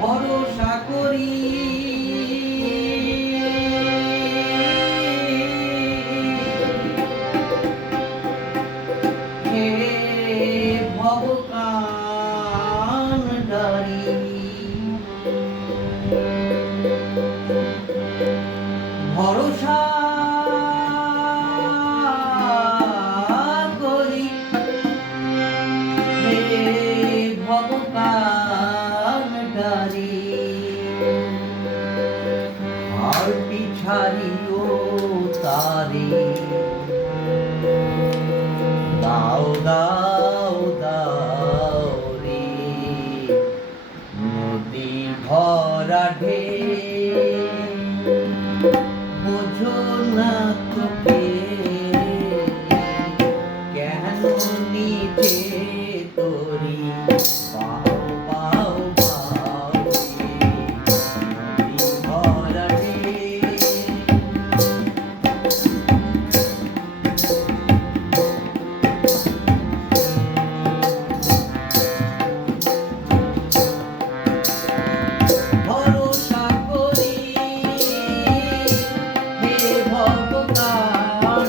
ভরসা করি হে ভবকান্ডারী, ভরসা করি হে ভবকান্ডারী, আর পিছারিও তারে দাও দাও দাও রে, নদী ভরা ঢেউ বোঝো না তোকে কেন নিভে তোরি, পাও পাও পাও রে, নদী ভরা ঢেউ। ভরসা করি হে ভবকান্ডারী,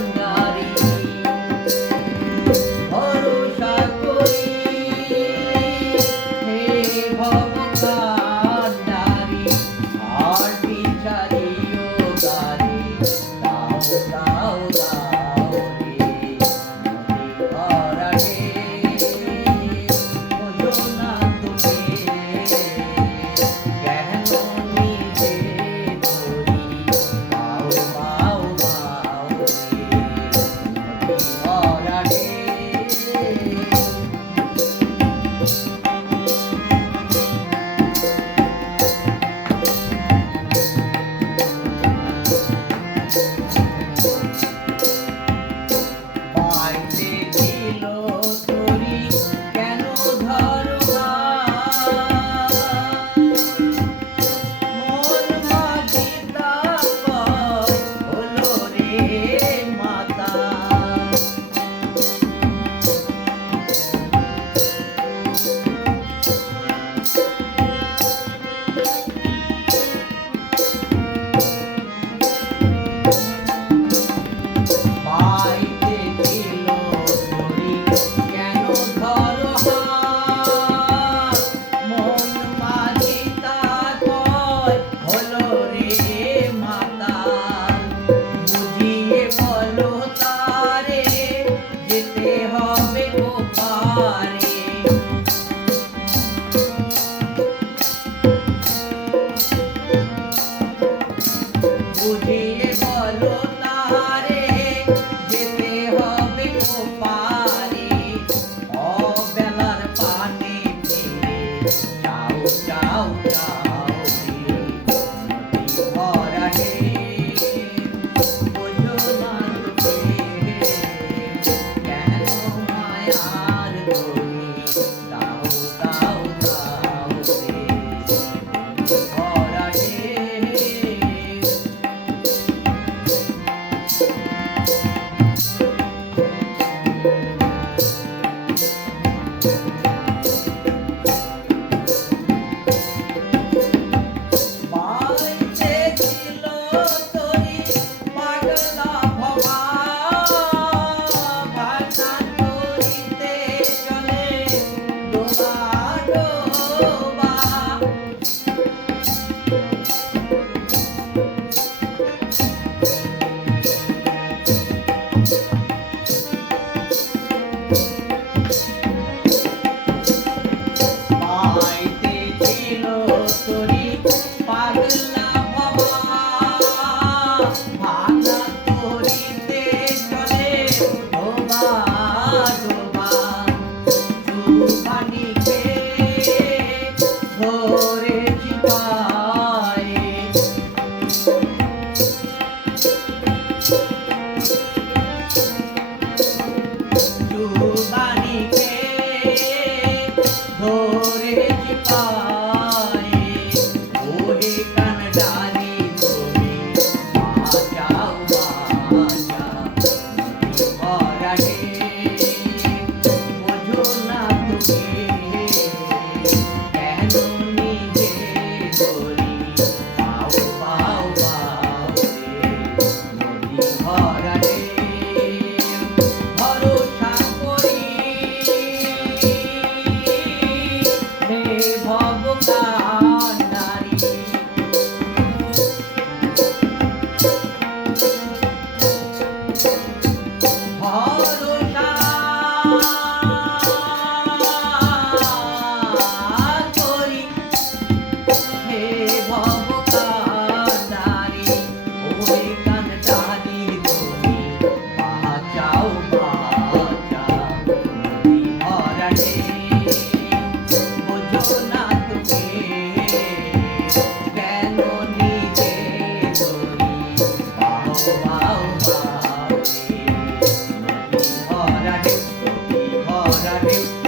ভরসা করি হে ভবকান্ডারী, আর বিচারিও তারে দাও দাও দাও রে, নদী ভরা ঢেউ বোঝো না তোকে কেন নিভে তোরি, পাও পাও পাও রে, নদী ভরা ঢেউ। পাইতে দিল তোরি কেন ধরো না, মন মাঝি তাকয় হলো রে মাতা, পাইতে দিল তোরি কেন ধরো হাত, মন মাঝি তাকয় হলো রে মাতা, বুঝিয়ে বলো তারে যেতে হবে ওপারে, বুঝিয়ে বলো তারে যেতে হবে ওপারে, অবেলার পানে ফিরে যাও যাও যাও রে, নদী ভরা ঢেউ বোঝো না তোকে কেন মায়ার তোরে, দাও দাও দাও রে, নদী ভরা ঢেউ। পাইতে দিল তোরি পাগলা ভবা, ভাষা করিতে চলে ডোবা ডোবা, পাইতে দিল তোরি পাগলা ভবা, ভাষা করিতে চলে ডোবা ডোবা, সুবানি খেয়ে ধরেছি পায়ে, সুবানি খেয়ে ধরেছি পায়ে, ওরে কান্ডারী তুমি বাঁচাও বাঁচাও, নদী ভরা ঢেউ করি হে ভবকান্ডারি ওরে কান্ডারি তুমি বাঁচাও বাঁচাও নদী ভরাটে বোঝো না তুমি কেন নিজে ধরি বাও বাও বাও রে নদী ভরাটে